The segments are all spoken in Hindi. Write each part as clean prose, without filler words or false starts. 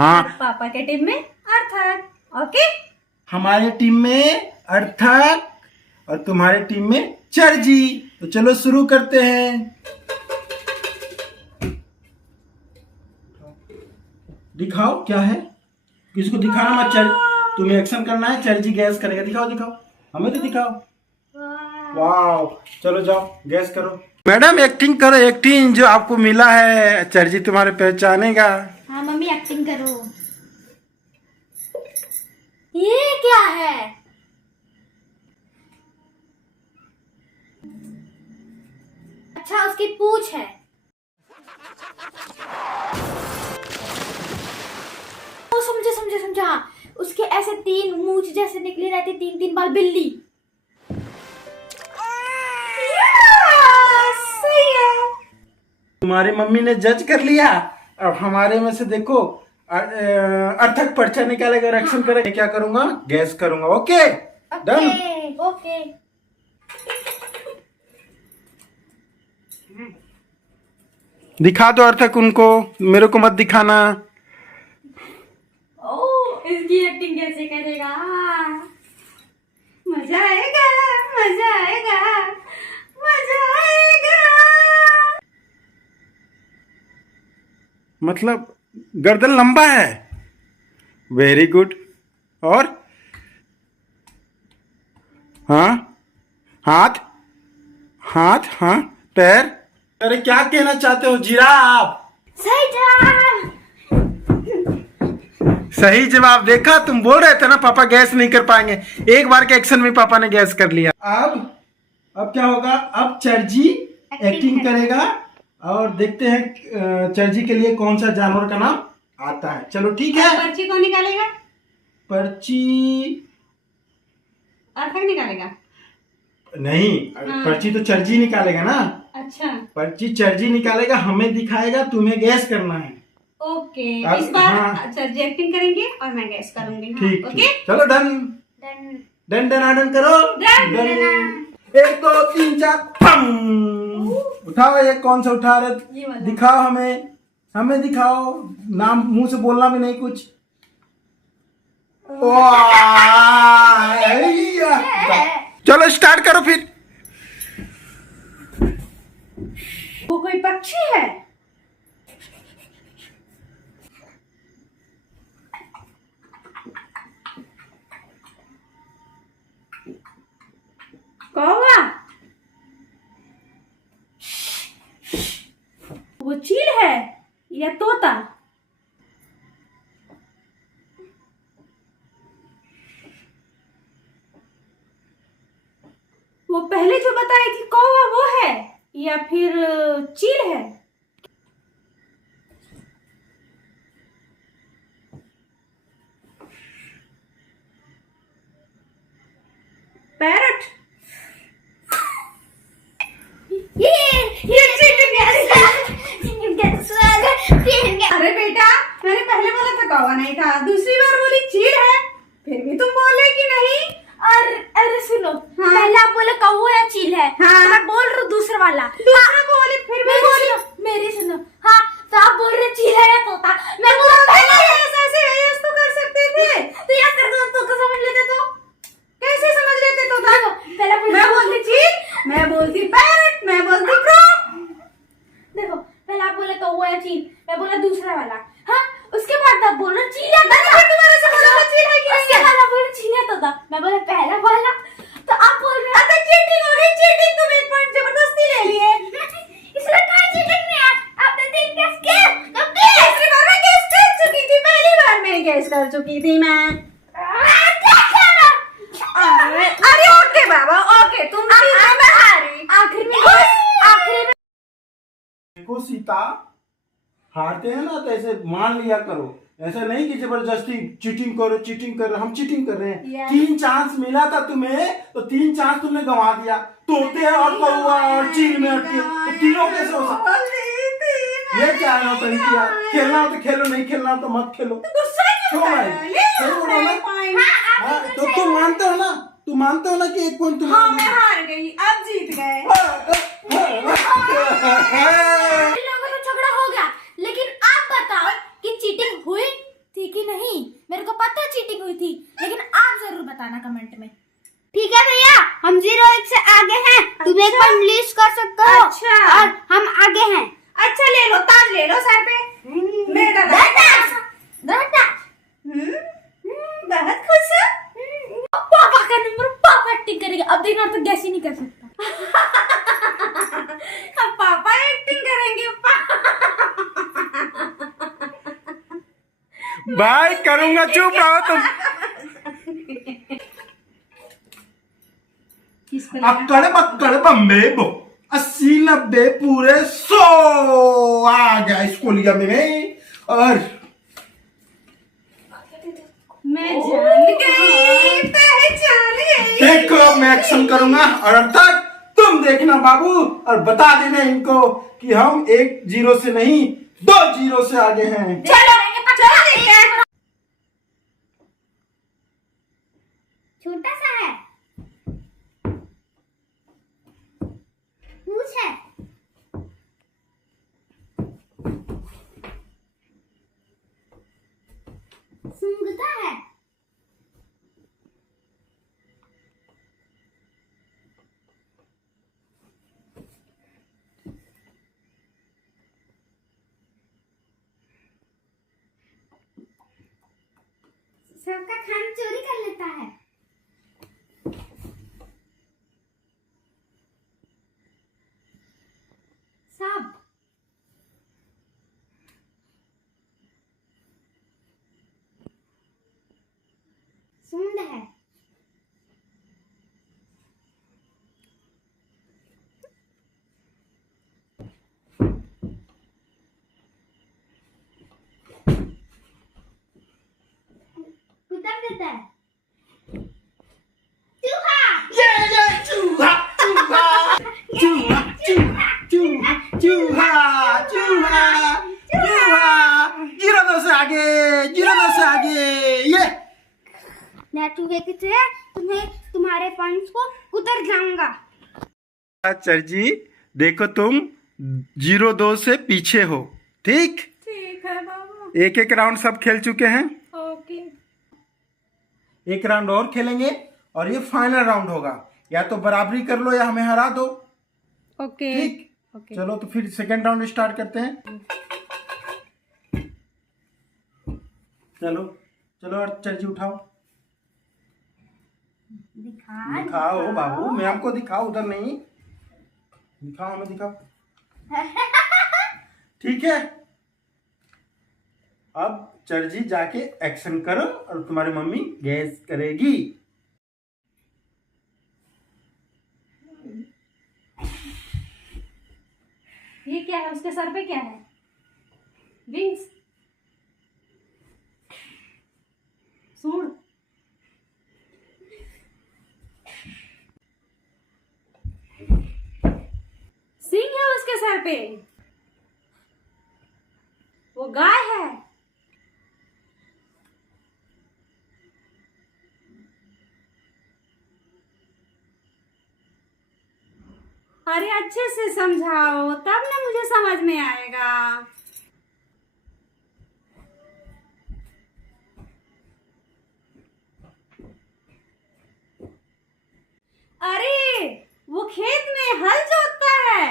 हाँ, और पापा के टीम में अर्थक। ओके, हमारे टीम में अर्थक और तुम्हारे टीम में चर्जी। तो चलो शुरू करते हैं। दिखाओ क्या है, किसको दिखाना मत। चल तुम्हें एक्शन करना है, चर्जी गैस करेगा। दिखाओ दिखाओ, हमें तो दिखाओ। वाह, चलो जाओ गैस करो। मैडम एक्टिंग करो, एक्टिंग जो आपको मिला है चर्जी तुम्हारे पहचानेगा। हाँ मम्मी एक्टिंग करो। ये क्या है? अच्छा उसकी पूंछ है। ओ समझे समझे समझा, उसके ऐसे 3 मूंछ जैसे निकली रहती, 3 बाल बिल्ली। सही है। तुम्हारी मम्मी ने जज कर लिया। अब हमारे में से देखो अर्थक पर्चा निकालेगा, एक्शन करेगा। क्या करूंगा, गैस करूंगा। Okay done. ओके दिखा दो अर्थक उनको, मेरे को मत दिखाना। इसकी एक्टिंग कैसे करेगा? मजा आएगा, मजा आएगा, मजा आएगा। मतलब गर्दन लंबा है। Very good. और हाँ, हाथ, हाथ, हाँ, पैर। अरे क्या कहना चाहते हो, जिराफ? सही जवाब। सही जवाब। देखा, तुम बोल रहे थे ना पापा गैस नहीं कर पाएंगे। एक बार के एक्शन में पापा ने गैस कर लिया। अब क्या होगा, अब चर्जी एक्टिंग करेगा और देखते हैं चर्जी के लिए कौन सा जानवर का नाम आता है। चलो ठीक है। पर्ची कौन निकालेगा? पर्ची अर्थक निकालेगा। नहीं, पर्ची तो चर्जी निकालेगा ना। अच्छा पर्ची चर्जी निकालेगा, हमें दिखाएगा, तुम्हें गैस करना है। ओके, अब इस बार हाँ। चर्जी एक्टिंग करेंगे और मैं गैस करूंगी। ठीक ओके चलो डन। डन। डन डन करो। Done, done. डन। 1 2 3 4 पम। उठाओ, ये कौन सा उठा ये रहे, वाला। दिखाओ हमें, हमें दिखाओ। नाम मुंह से बोलना भी नहीं कुछ। वाह, चलो स्टार्ट करो फिर। वो कोई पक्षी है? कौवा? वो चील है या तोता? वो पहले जो बताई थी कौवा वो है या फिर चील है? पैरट? अरे बेटा, मैंने पहले बोला था कौवा नहीं था, दूसरी बार बोली चील है, फिर भी तुम बोले कि नहीं। अरे सुनो, हाँ। पहले आप बोले कौवा या चील है। हाँ। तो मैं बोल रहा हूँ दूसरा वाला। दूसरा बोले फिर भी बोली। मेरी सुनो। हाँ, तो आप बोल रहे चील है या तोता। मैं बोल ऐसे यस तो कर सकते थे। तो या कर दो तो समझ लेते तो। कैसे समझ लेते तो था? पहले मैं बोलती चील, मैं बोलती पैरट, मैं बोलती क्रो। देखो, पहले आप बोले कौवा या चील, मैं बोला दूसरा वाला। हाँ, उसके बाद आप बोल रहे चील या तोता। मैंने दोबारा से बोला था चील है कि उसके नहीं है? बाद आप बोल रहे चील या तोता। मैं बोला पहला वाला। तो आप बोल रहे अब तक चीटिंग हो गई, चीटिंग। तुम 1 पॉइंट जबरदस्ती ले लिए। इसमें कोई चीटिंग नहीं है। आपने 3 गेस किया। तीसरी बार मैं गैस कर चुकी थी, पहली बार मैं गैस कर चुकी थी मैं। अरे ओके बाबा, ओके, तुम जीते, मैं हारी। आखिर में देखो सीता, हारते हैं ना तो ऐसे मान लिया करो। ऐसा नहीं कि जबरदस्ती चीटिंग करो, चीटिंग कर रहे, हम चीटिंग कर रहे हैं। 3 चांस मिला था तुम्हें, तो 3 चांस तुमने गंवा दिया। तोते और कौवा और चील में अटके, तो तीनों कैसे हो सकता? ये क्या है नौटंकी यार? खेलना हो तो खेलो, नहीं खेलना हो तो मत खेलो। क्यों भाई? सही बोलो ना। हाँ, तो तुम मानते हो ना, तुम मानते हो ना कि 1 पॉइंट तुम। हाँ मैं हार गई, अब जीत गए। इन लोगों में झगड़ा हो गया, लेकिन आप बताओ कि चीटिंग हुई एक्टिंग हुई थी, लेकिन आप जरूर बताना कमेंट में। ठीक है भैया, हम 0-1 से आगे हैं। तुम एक बार लिस्ट कर सकते हो। अच्छा। और हम आगे हैं। अच्छा ले लो, ताज ले लो सर पे। मेरा बहुत खुश है। पापा का नंबर, पापा एक्टिंग करेंगे। अब देखना तो गैस ही नहीं कर सकता। अब पापा एक्टिंग करेंगे। भाई करूंगा, चुप रहो तुम। अक्कड़ बक्कड़ बम्बे बो 80-90 पूरे 100 आ गया स्कूलिया में। और मैं जान गई, पहचान गई। देखो अब मैं एक्शन करूंगा और अब तक तुम देखना बाबू, और बता देना इनको कि हम 1-0 से नहीं 2-0 से आगे हैं। चलो चलो देखते हैं। छोटा सा है, पूछ है, सूंघता है, सबका खाना चोरी कर लेता है, सांप, सूंड है, कुतर देता है, चूहा, ये चूहा चूहा चूहा चूहा चूहा चूहा चूहा चूहा 0-2 से आगे, 0-2 से आगे। ये मैं चूहे की से तुम्हें तुम्हारे पॉइंट्स को उतर जाऊंगा। सर जी देखो, तुम 0-2 से पीछे हो, ठीक? ठीक है बाबू। एक राउंड सब खेल चुके हैं, ओके। एक राउंड और खेलेंगे और ये फाइनल राउंड होगा। या तो बराबरी कर लो या हमें हरा दो, ओके ठीक? चलो तो फिर सेकेंड राउंड स्टार्ट करते हैं। चलो चलो अर्चर जी उठाओ, दिखाओ बाबू, मैम को दिखाओ, उधर नहीं, दिखाओ हमें, दिखाओ। ठीक है, अब चर्जी जाके एक्शन करो और तुम्हारी मम्मी गैस करेगी। ये क्या है? उसके सर पे क्या है? विंग्स, सूंड, सिंह है उसके सर पे। वो गाय है। अरे अच्छे से समझाओ तब ना मुझे समझ में आएगा। अरे वो खेत में हल जोतता है।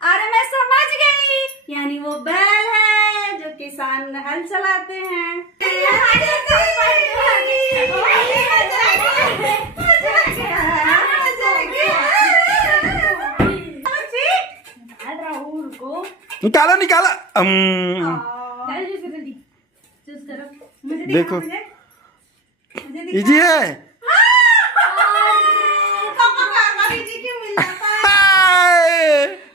अरे मैं समझ गई, यानी वो बैल है जो किसान हल चलाते हैं। निकालो निकालो। देखो इजी है।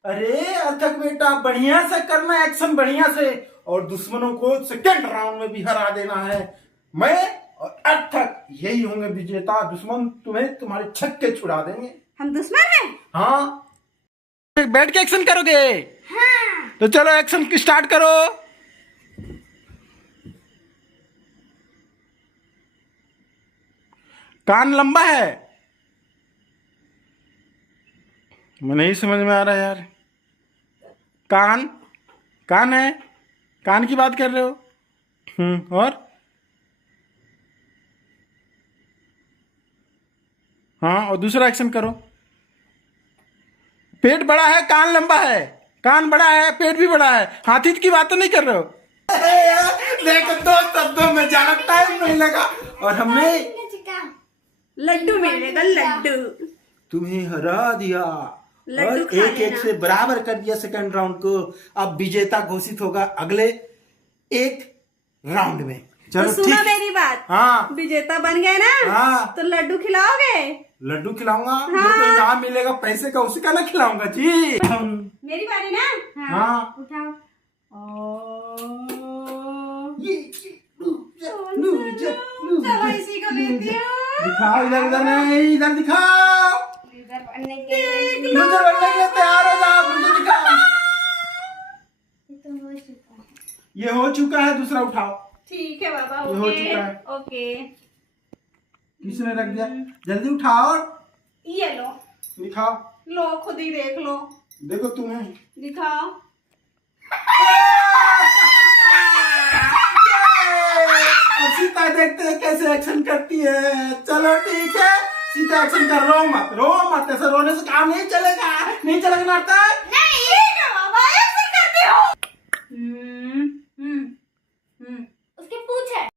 अरे अर्थक बेटा, बढ़िया से करना एक्शन, बढ़िया से, और दुश्मनों को सेकंड राउंड में भी हरा देना है। मैं और अर्थक यही होंगे विजेता। दुश्मन तुम्हें तुम्हारे छक्के छुड़ा देंगे। हम दुश्मन हैं? हाँ, बैठ के एक्शन करोगे? हाँ। तो चलो एक्शन स्टार्ट करो। कान लंबा है? मैं नहीं समझ में आ रहा यार। कान कान है, कान की बात कर रहे हो? और हाँ, और दूसरा एक्शन करो। पेट बड़ा है, कान लंबा है, कान बड़ा है, पेट भी बड़ा है, हाथी की बात तो नहीं कर रहे हो। देखो, 2 शब्दों में ज्यादा टाइम नहीं लगा और हमने लड्डू मिलेगा, लड्डू। तुम्हें हरा दिया लड्डू और खा एक लेना। से बराबर कर दिया सेकंड राउंड को। अब विजेता घोषित होगा अगले एक राउंड में। चलो तो सुनो ठीक। मेरी बात, हाँ विजेता बन गए ना, हाँ, तो लड्डू खिलाओगे? लड्डू खिलाऊंगा। जो कोई इनाम मिलेगा पैसे का, उसी का ना खिलाऊंगा जी। मेरी बारी ना। हाँ, उठाओ। चलो इसी को लेती हूँ। दिखाओ, इधर उधर नहीं, इधर दिखाओ। लीडर बनने के लिए लूजर बनने के लिए तैयार हो जाओ, मुझे दिखाओ। ये तो हो चुका है। ये हो चुका है, दूसरा उठाओ। ठीक है बाबा, ये हो चुका है। Okay okay. किसने रख दिया? जल्दी उठाओ, ये लो, दिखाओ। लो खुद ही देख लो, देखो तुम्हें दिखाओ। अब सीता देखते हैं कैसे एक्शन करती है। चलो ठीक है, सीता एक्शन कर। रो मत, रो मत, ऐसे रोने से काम नहीं चलेगा, नहीं चलेगा नाटक। ठीक है बाबा, ऐसे करते हो। उसके पूछ है।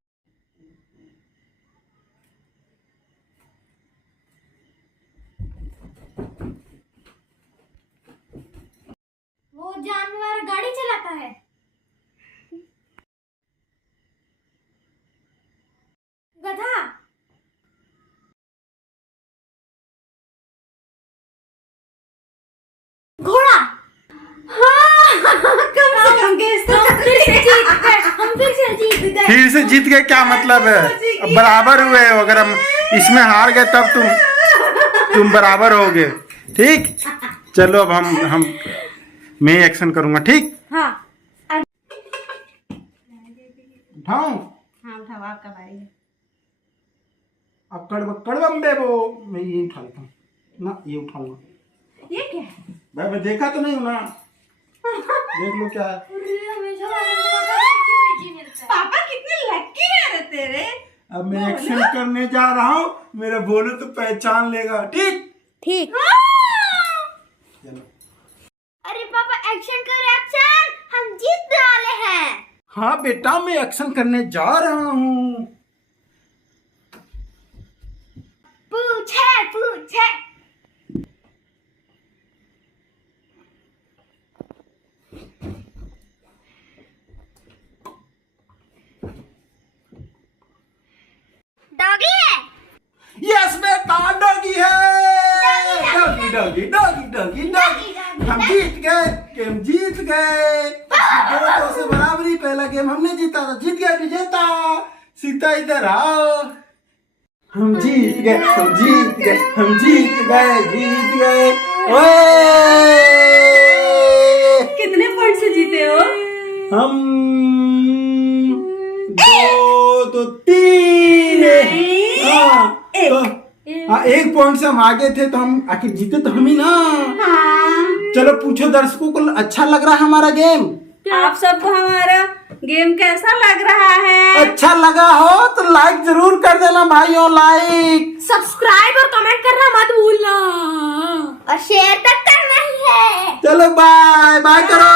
वो जानवर गाड़ी चलाता है। गधा। घोड़ा। कम से कम गेस तो हम फिर से जीत गए। हम फिर से जीत गए। फिर से जीत गए क्या मतलब है? अब बराबर हुए हो। अगर हम इसमें हार गए तब तुम बराबर होगे। ठीक, चलो अब हम मैं एक्शन करूंगा। ठीक, हाँ उठाऊं? हाँ उठाओ, आपका बारी है। अब कड़बड़ बम्बे वो मैं ये उठा लेता हूँ ना, ये उठाऊंगा। ये क्या है? भाई मैं देखा तो नहीं हूँ ना, देख लो क्या है। हमेशा क्यों जी मिलता है? पापा कितने लकी है रे तेरे। अब मैं एक्शन करने जा रहा हूँ, मेरा बोलो तो पहचान लेगा। ठीक, ठीक। चलो। अरे पापा एक्शन कर, एक्शन। हम जीतने वाले हैं। हाँ बेटा, मैं एक्शन करने जा रहा हूँ। पूछे पूछे। डॉगी है। यस बेटा, डॉगी है। Doggy doggy doggy doggy doggy. हम जीत गए, गेम जीत गए। दोस्तों से बराबरी, पहला गेम हमने जीता था, जीत गया विजेता। सीता इधर आओ। हम जीत गए, हम जीत गए, हम जीत गए, जीत गए। ओए! कितने पॉइंट से जीते हो? हम 2 तो 3। हाँ, हाँ, 1 पॉइंट से हम आगे थे, तो हम आखिर जीते तो हम ही ना। हाँ। चलो पूछो दर्शकों को, अच्छा लग रहा है हमारा गेम? आप सबको हमारा गेम कैसा लग रहा है? अच्छा लगा हो तो लाइक जरूर कर देना भाइयों, लाइक। सब्सक्राइब और कमेंट करना मत भूलना। और शेयर तक करना ही है। चलो बाय बाय करो।